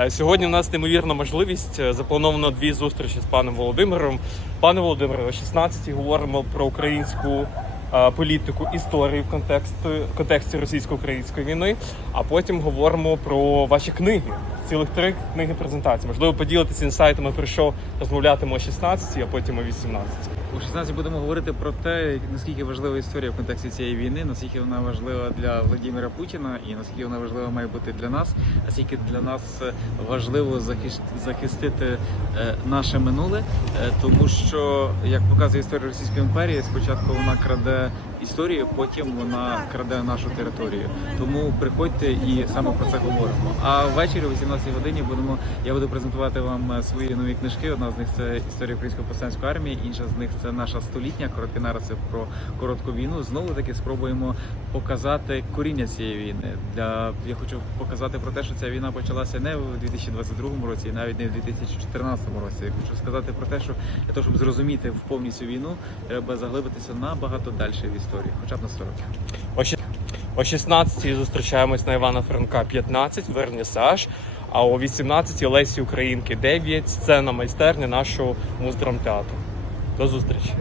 Е, Сьогодні у нас неймовірна можливість. Е, Заплановано дві зустрічі з паном Володимиром. Пане Володимире, о 16 говоримо про українську політику історії в контексті, в контексті російсько-української війни. А потім говоримо про ваші книги. Цілих три книги презентації. Можливо, поділитися інсайтами про що розмовлятимемо о 16, а потім о 18. У 16 будемо говорити про те, наскільки важлива історія в контексті цієї війни, наскільки вона важлива для Владимира Путіна і наскільки вона важлива має бути для нас, наскільки для нас е, важливо захистити е, наше минуле, Е, тому що як показує історія Російської імперії, спочатку вона краде історію, потім вона краде нашу територію. Тому приходьте і саме про це говоримо. А ввечері о 18 годині будемо. Я буду презентувати вам свої нові книжки. Одна з них це історія української повстанської армії, інша з них це наша столітня короткий наратив про коротку війну. Знову таки спробуємо показати коріння цієї війни. Для я хочу показати про те, що ця війна почалася не в 2022 році, і навіть не в 2014 році. Я хочу сказати про те, що для того, щоб зрозуміти в повністю війну, треба заглибитися набагато далі в історії, хоча б на 100 років. О 16-й зустрічаємось на Івана Франка 15, вернісаж. А о 18 Лесі Українки 9, сцена майстерня нашого муздрамтеатру. До зустрічі!